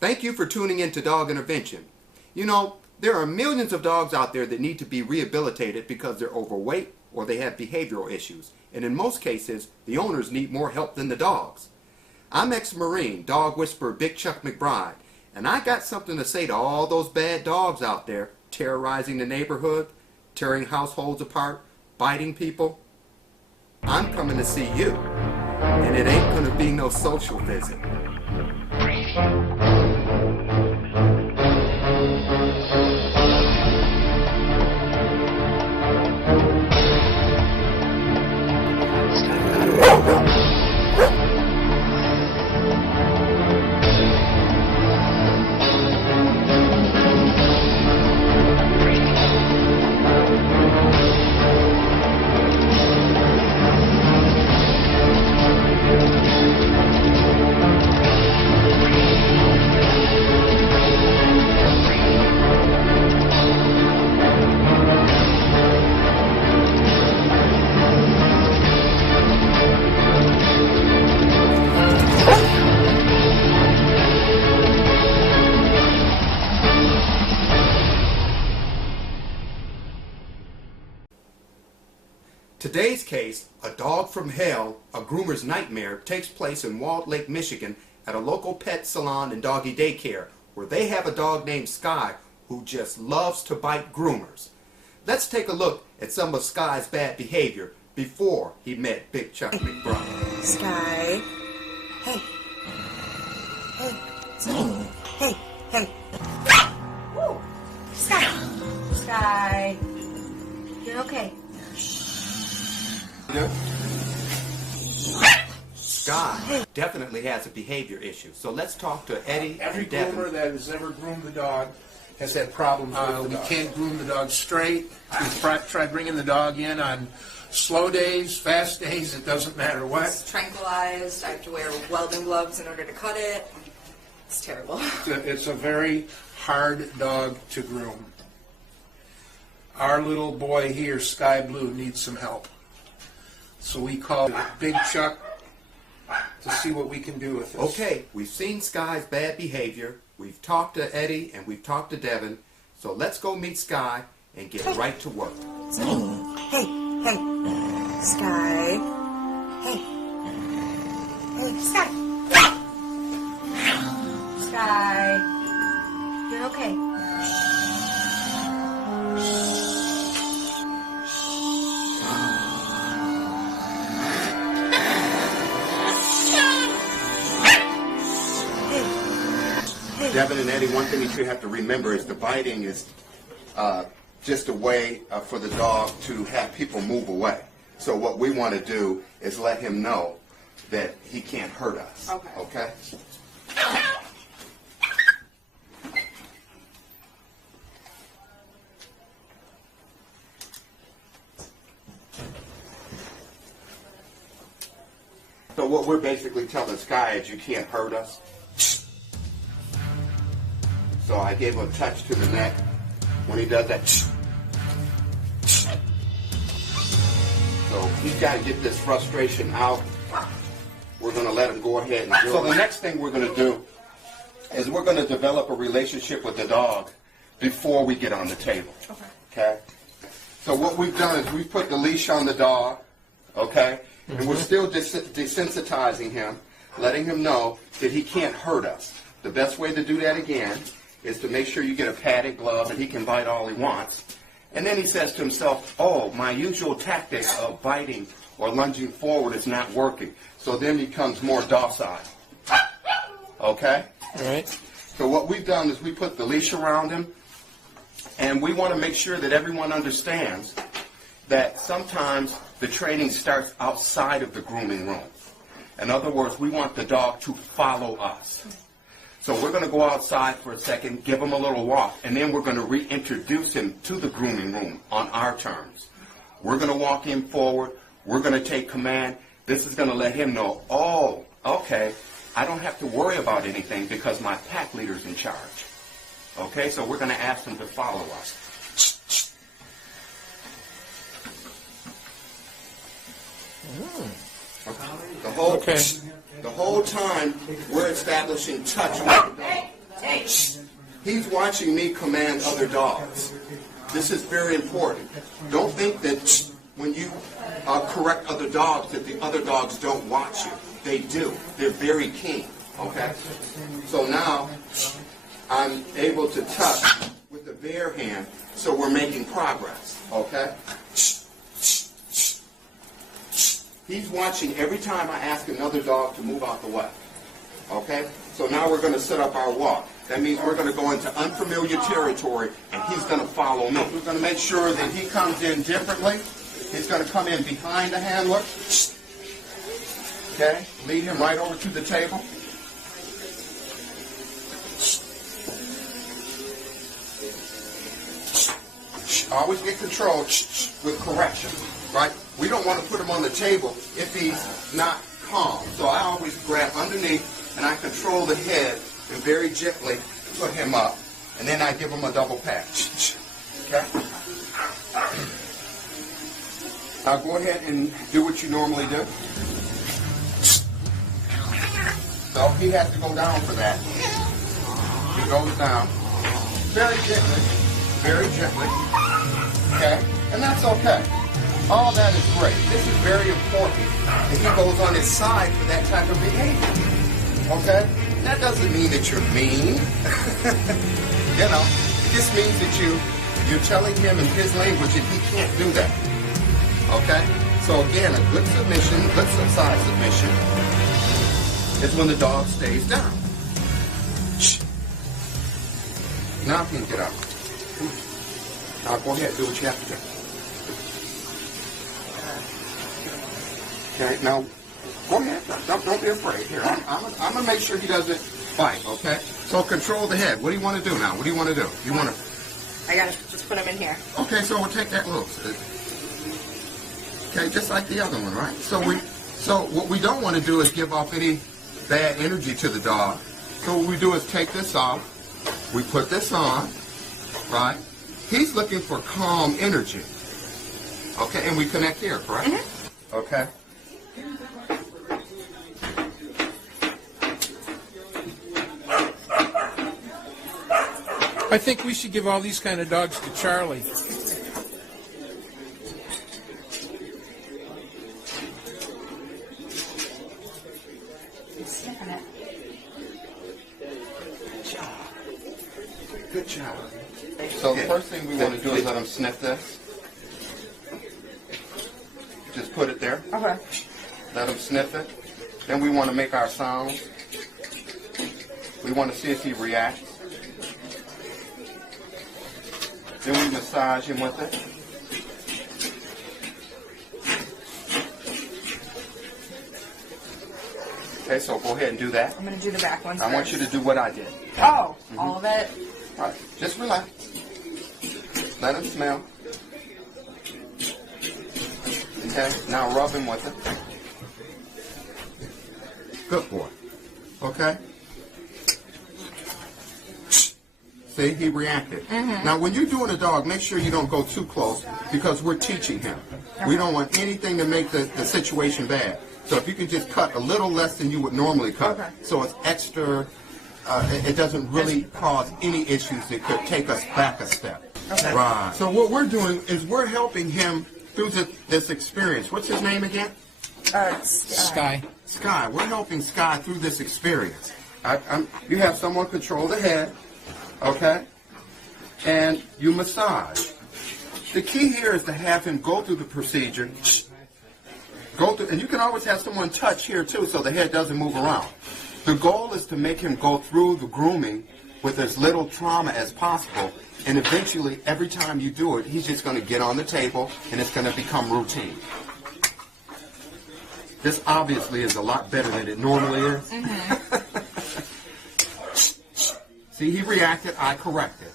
Thank you for tuning in to Dog Intervention. You know, there are millions of dogs out there that need to be rehabilitated because they're overweight or they have behavioral issues. And in most cases, the owners need more help than the dogs. I'm ex-Marine, dog whisperer Big Chuck McBride, and I got something to say to all those bad dogs out there terrorizing the neighborhood, tearing households apart, biting people. I'm coming to see you, and it ain't gonna be no social visit. Today's case, a dog from hell, a groomer's nightmare, takes place in Walled Lake, Michigan at a local pet salon and doggy daycare where they have a dog named Sky who just loves to bite groomers. Let's take a look at some of Sky's bad behavior before he met Big Chuck McBride. Sky. Hey. Hey. Sky. Hey. Hey. Woo. Sky. Sky. You're okay. Sky definitely has a behavior issue, so let's talk to Eddie Every and Devin. groomer that has ever groomed the dog has had problems with the dog. We can't groom the dog straight. We've tried bringing the dog in on slow days, fast days, it doesn't matter what. It's tranquilized. I have to wear welding gloves in order to cut it. It's terrible. It's a very hard dog to groom. Our little boy here, Sky Blue, needs some help. So we called Big Chuck to see what we can do with this. Okay, we've seen Sky's bad behavior, we've talked to Eddie, and we've talked to Devin, so let's go meet Sky and get right to work. Hey, hey, Sky. Hey, hey, Sky. Sky, you're okay. Devin and Eddie, one thing that you have to remember is the biting is just a way for the dog to have people move away. So what we want to do is let him know that he can't hurt us. Okay. Okay? So what we're basically telling Sky is you can't hurt us. So I gave him a touch to the neck. When he does that, so he's got to get this frustration out. We're going to let him go ahead and do it. So the next thing we're going to do is we're going to develop a relationship with the dog before we get on the table. Okay? So what we've done is we've put the leash on the dog, okay? And we're still desensitizing him, letting him know that he can't hurt us. The best way to do that again is to make sure you get a padded glove and he can bite all he wants. And then he says to himself, oh, my usual tactic of biting or lunging forward is not working. So then he becomes more docile. Okay? All right. So what we've done is we put the leash around him, and we want to make sure that everyone understands that sometimes the training starts outside of the grooming room. In other words, we want the dog to follow us. So we're going to go outside for a second, give him a little walk, and then we're going to reintroduce him to the grooming room on our terms. We're going to walk him forward. We're going to take command. This is going to let him know, oh, okay, I don't have to worry about anything because my pack leader's in charge. Okay, so we're going to ask him to follow us. The whole time we're establishing touch with the dog. Hey. He's watching me command other dogs. This is very important. Don't think that when you correct other dogs that the other dogs don't watch you. They do. They're very keen. Okay? So now I'm able to touch with the bare hand, so we're making progress. Okay? He's watching every time I ask another dog to move out the way. Okay? So now we're going to set up our walk. That means we're going to go into unfamiliar territory, and he's going to follow me. We're going to make sure that he comes in differently. He's going to come in behind the handler. Okay? Lead him right over to the table. Always get control with correction, right? We don't want to put him on the table if he's not calm. So I always grab underneath and I control the head and very gently put him up. And then I give him a double pat. Okay? Now go ahead and do what you normally do. So he has to go down for that. He goes down very gently, very gently. Okay? And that's okay. All that is great. This is very important. And he goes on his side for that type of behavior. Okay? That doesn't mean that you're mean. You know, it just means that you're telling him in his language that he can't do that. Okay? So again, a good submission, good side submission, is when the dog stays down. Now he can get up. Now go ahead, do what you have to do. Okay, now go ahead. Don't be afraid. Here, I'm going to make sure he doesn't bite, okay? So control the head. What do you want to do now? What do you want to do? You want to... I got to just put him in here. Okay, so we'll take that loose. Okay, just like the other one, right? So what we don't want to do is give off any bad energy to the dog. So what we do is take this off. We put this on, right? He's looking for calm energy. Okay, and we connect here, correct? Mm-hmm. Okay. I think we should give all these kind of dogs to Charlie. Good job. So the first thing we want to do is let him sniff this. Just put it there. Okay. Let him sniff it. Then we want to make our sounds. We want to see if he reacts. Then we massage him with it. Okay, so go ahead and do that. I'm going to do the back ones I first. want you to do what I did. Oh, all of it? All right, just relax. Let him smell. Okay, now rub him with it. Good boy. Okay? See, he reacted. Mm-hmm. Now, when you're doing a dog, make sure you don't go too close because we're teaching him. Okay. We don't want anything to make the situation bad. So if you can just cut a little less than you would normally cut, okay, so it's extra, it doesn't really cause any issues that could take us back a step. Okay. Right. So what we're doing is we're helping him through this experience. What's his name again? Sky. Sky. We're helping Sky through this experience. You have someone control the head, okay, and you massage. The key here is to have him go through the procedure. Go through, and you can always have someone touch here too so the head doesn't move around. The goal is to make him go through the grooming with as little trauma as possible, and eventually every time you do it, he's just going to get on the table and it's going to become routine. This obviously is a lot better than it normally is. Mm-hmm. See, he reacted, I corrected.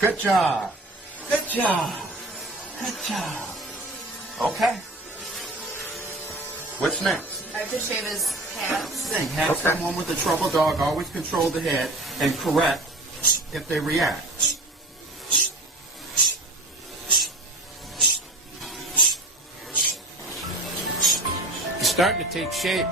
Good job. Good job. Good job. Okay. What's next? I have to shave his pants. Have someone with a troubled dog always control the head and correct if they react. It's starting to take shape.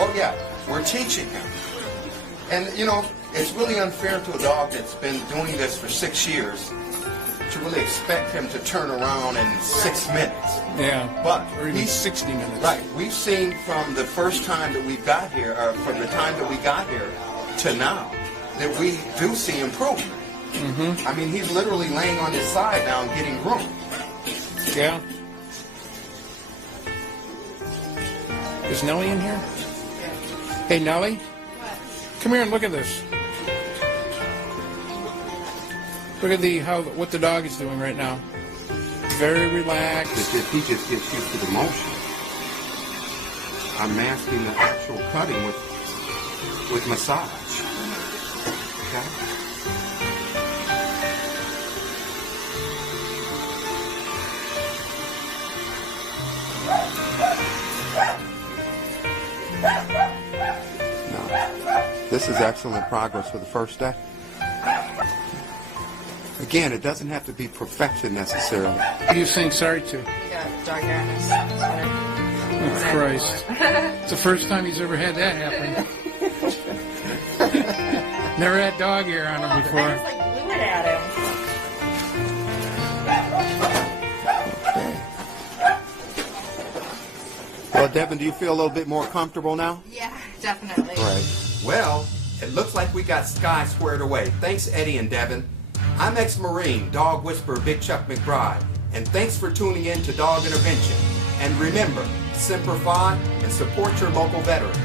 Oh yeah, we're teaching him. And you know, it's really unfair to a dog that's been doing this for 6 years to really expect him to turn around in 6 minutes. Yeah. But or even 60 minutes. Right. We've seen from the first time that we got here, or from the time that we got here to now, that we do see improvement. Mm-hmm. I mean, he's literally laying on his side now and getting groomed. Yeah. Is Nellie in here? Hey, Nellie? Come here and look at this. Look at what the dog is doing right now. Very relaxed. He just gets used to the motion. I'm masking the actual cutting with massage. Okay? No. This is excellent progress for the first day. Again, it doesn't have to be perfection necessarily. Who do you think sorry to? You got dog hairness. Oh, Christ. It's the first time he's ever had that happen. Never had dog hair on him before. I just like blew it at him. Well, Devin, do you feel a little bit more comfortable now? Yeah, definitely. Right. Well, it looks like we got Sky squared away. Thanks, Eddie and Devin. I'm ex-Marine, dog whisperer Big Chuck McBride, and thanks for tuning in to Dog Intervention. And remember, Semper Fi and support your local veterans,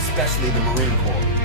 especially the Marine Corps.